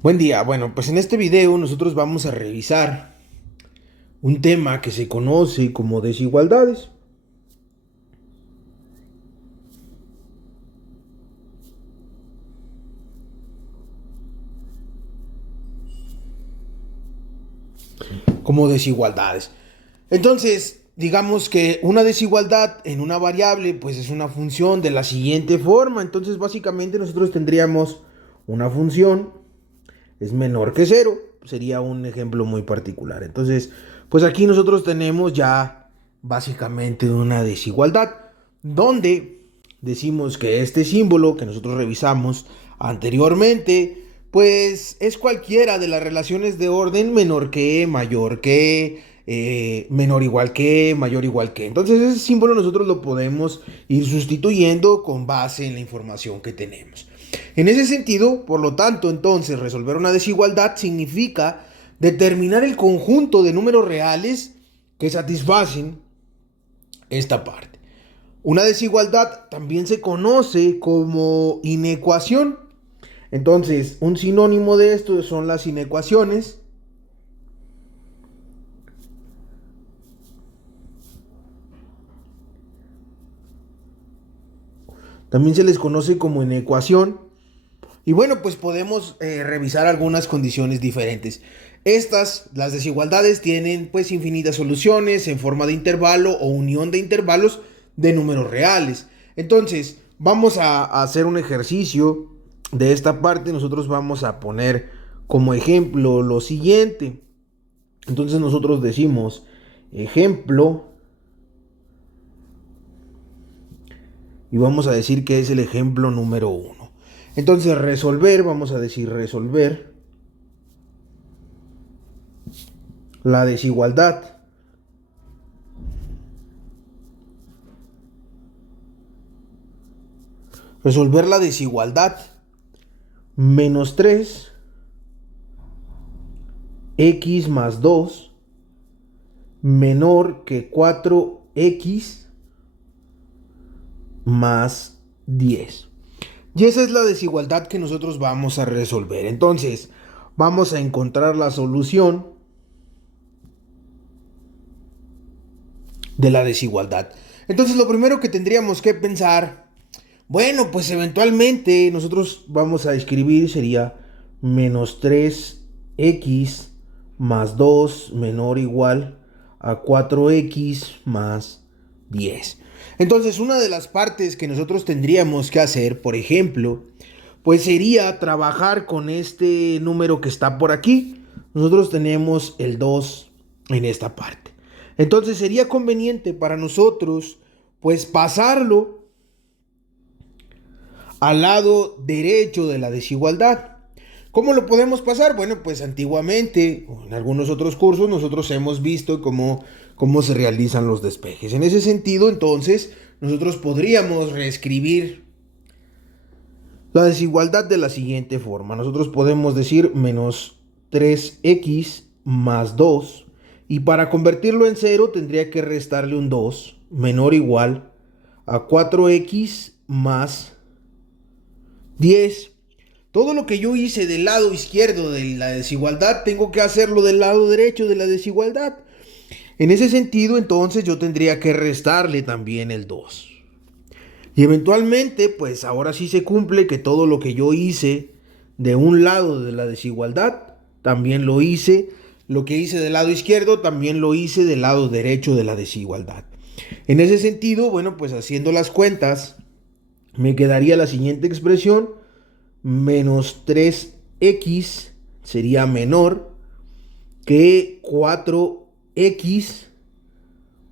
Buen día. Bueno, pues en este video nosotros vamos a revisar un tema que se conoce como desigualdades. Como desigualdades. Entonces, digamos que una desigualdad en una variable pues es una función de la siguiente forma. Entonces, básicamente nosotros tendríamos una función es menor que cero. Sería un ejemplo muy particular. Entonces, pues aquí nosotros tenemos ya básicamente una desigualdad donde decimos que este símbolo que nosotros revisamos anteriormente, pues es cualquiera de las relaciones de orden menor que, mayor que, menor igual que, mayor igual que. Entonces ese símbolo nosotros lo podemos ir sustituyendo con base en la información que tenemos. En ese sentido, por lo tanto, entonces resolver una desigualdad significa determinar el conjunto de números reales que satisfacen esta parte. Una desigualdad también se conoce como inecuación. Entonces, un sinónimo de esto son las inecuaciones. También se les conoce como inecuación. Y bueno, pues podemos revisar algunas condiciones diferentes. Las desigualdades, tienen pues infinitas soluciones en forma de intervalo o unión de intervalos de números reales. Entonces, vamos a hacer un ejercicio de esta parte. Nosotros vamos a poner como ejemplo lo siguiente. Entonces nosotros decimos ejemplo y vamos a decir que es el ejemplo número uno. Entonces resolver, vamos a decir resolver la desigualdad resolver la desigualdad menos 3x más 2 menor que 4x más 10. Y esa es la desigualdad que nosotros vamos a resolver. Entonces, vamos a encontrar la solución de la desigualdad. Entonces, lo primero que tendríamos que pensar, bueno, pues eventualmente nosotros vamos a escribir sería menos 3x más 2 menor o igual a 4x más 10. Entonces, una de las partes que nosotros tendríamos que hacer, por ejemplo, pues sería trabajar con este número que está por aquí. Nosotros tenemos el 2 en esta parte. Entonces sería conveniente para nosotros pues pasarlo al lado derecho de la desigualdad. ¿Cómo lo podemos pasar? Bueno, pues antiguamente, o en algunos otros cursos, nosotros hemos visto cómo se realizan los despejes. En ese sentido, entonces, nosotros podríamos reescribir la desigualdad de la siguiente forma. Nosotros podemos decir menos 3x más 2. Y para convertirlo en cero tendría que restarle un 2 menor o igual a 4x más 10. Todo lo que yo hice del lado izquierdo de la desigualdad, tengo que hacerlo del lado derecho de la desigualdad. En ese sentido, entonces yo tendría que restarle también el 2. Y eventualmente, pues ahora sí se cumple que todo lo que yo hice de un lado de la desigualdad, también lo hice, lo que hice del lado izquierdo, también lo hice del lado derecho de la desigualdad. En ese sentido, bueno, pues haciendo las cuentas, me quedaría la siguiente expresión: menos 3x sería menor que 4x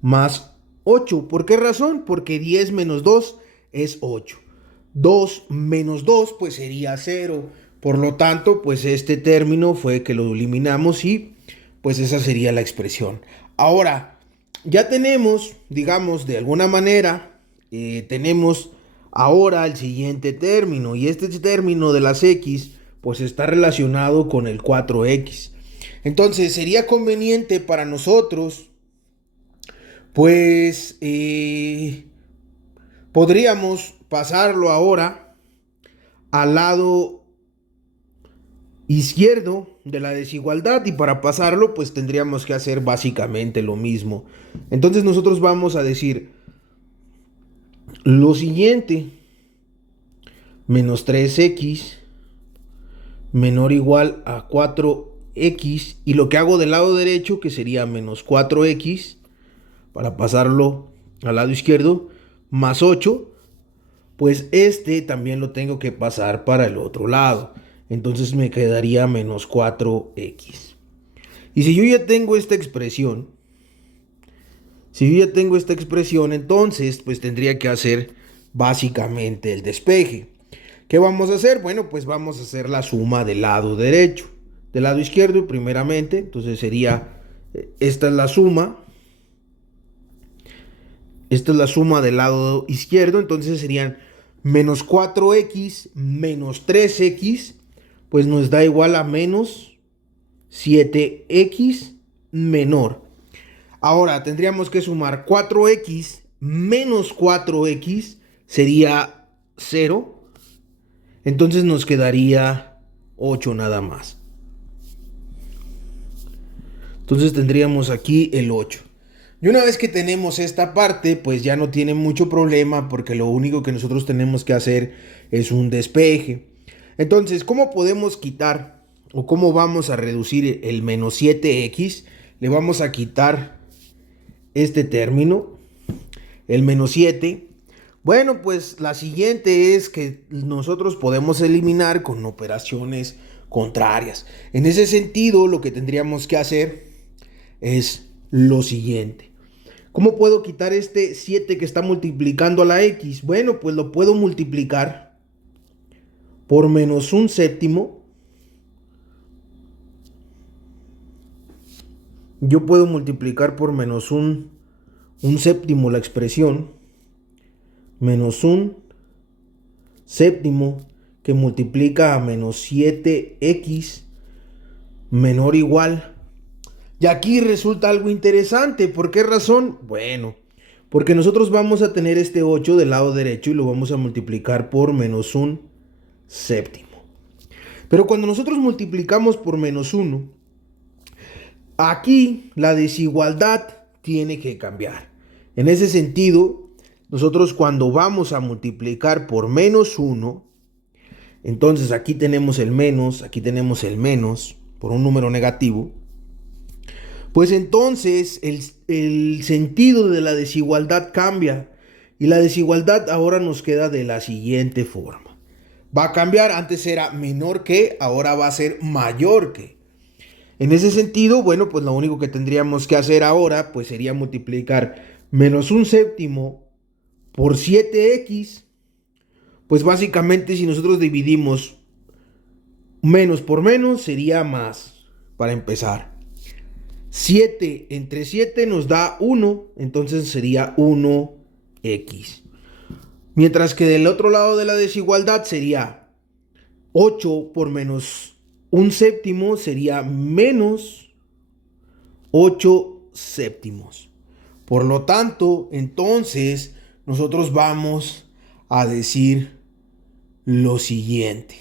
más 8. ¿Por qué razón? Porque 10 menos 2 es 8. 2 menos 2 pues sería cero. Por lo tanto, pues este término fue que lo eliminamos y pues esa sería la expresión. Ahora, ya tenemos, digamos, de alguna manera, tenemos ahora el siguiente término, y este término de las x pues está relacionado con el 4x. Entonces sería conveniente para nosotros pues podríamos pasarlo ahora al lado izquierdo de la desigualdad, y para pasarlo pues tendríamos que hacer básicamente lo mismo. Entonces nosotros vamos a decir lo siguiente: menos 3x menor o igual a 4x, y lo que hago del lado derecho, que sería menos 4x, para pasarlo al lado izquierdo, más 8, pues este también lo tengo que pasar para el otro lado. Entonces me quedaría menos 4x. Y si yo ya tengo esta expresión, entonces pues tendría que hacer básicamente el despeje. ¿Qué vamos a hacer? Bueno, pues vamos a hacer la suma del lado derecho. Del lado izquierdo primeramente, entonces sería, esta es la suma. Esta es la suma del lado izquierdo, entonces serían menos 4x menos 3x, pues nos da igual a menos 7x menor. Ahora tendríamos que sumar 4x menos 4x, sería 0. Entonces nos quedaría 8 nada más. Entonces tendríamos aquí el 8. Y una vez que tenemos esta parte, pues ya no tiene mucho problema, porque lo único que nosotros tenemos que hacer es un despeje. Entonces, ¿cómo podemos quitar o cómo vamos a reducir el menos 7x? Le vamos a quitar este término, el menos 7. Bueno, pues la siguiente es que nosotros podemos eliminar con operaciones contrarias. En ese sentido, lo que tendríamos que hacer es lo siguiente. ¿Cómo puedo quitar este 7 que está multiplicando a la x? Bueno, pues lo puedo multiplicar por menos un séptimo. Yo puedo multiplicar por menos un séptimo la expresión. Menos un séptimo que multiplica a menos 7x menor o igual. Y aquí resulta algo interesante. ¿Por qué razón? Bueno, porque nosotros vamos a tener este 8 del lado derecho y lo vamos a multiplicar por menos un séptimo. Pero cuando nosotros multiplicamos por menos 1, aquí la desigualdad tiene que cambiar. En ese sentido, nosotros cuando vamos a multiplicar por menos 1, entonces aquí tenemos el menos, por un número negativo. Pues entonces el sentido de la desigualdad cambia, y la desigualdad ahora nos queda de la siguiente forma. Va a cambiar, antes era menor que, ahora va a ser mayor que. En ese sentido, bueno, pues lo único que tendríamos que hacer ahora pues sería multiplicar menos un séptimo por 7x. Pues básicamente si nosotros dividimos menos por menos sería más, para empezar. 7 entre 7 nos da 1, entonces sería 1x. Mientras que del otro lado de la desigualdad sería 8 por menos un séptimo, sería menos 8 séptimos. Por lo tanto, entonces nosotros vamos a decir lo siguiente.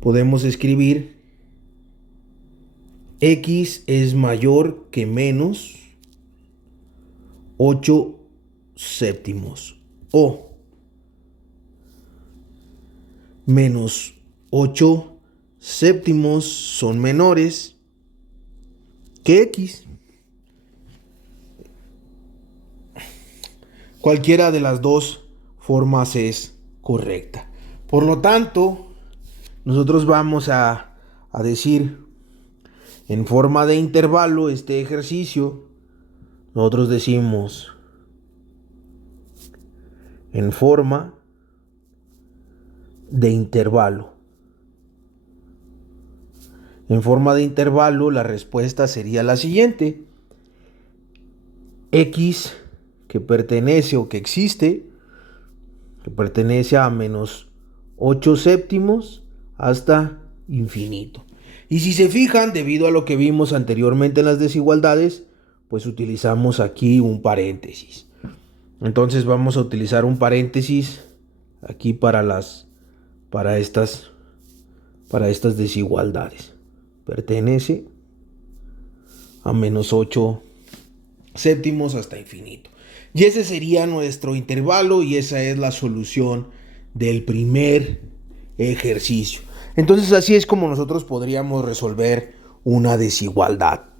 Podemos escribir x es mayor que menos 8 séptimos, o menos 8 séptimos son menores que x. Cualquiera de las dos formas es correcta. Por lo tanto, nosotros vamos a decir en forma de intervalo este ejercicio. Nosotros decimos en forma de intervalo. En forma de intervalo, la respuesta sería la siguiente: x que pertenece o que existe, que pertenece a menos 8 séptimos hasta infinito. Y si se fijan, debido a lo que vimos anteriormente en las desigualdades, pues utilizamos aquí un paréntesis. Entonces vamos a utilizar un paréntesis aquí para estas desigualdades. Pertenece a menos 8 séptimos hasta infinito. Y ese sería nuestro intervalo y esa es la solución del primer ejercicio. Entonces así es como nosotros podríamos resolver una desigualdad.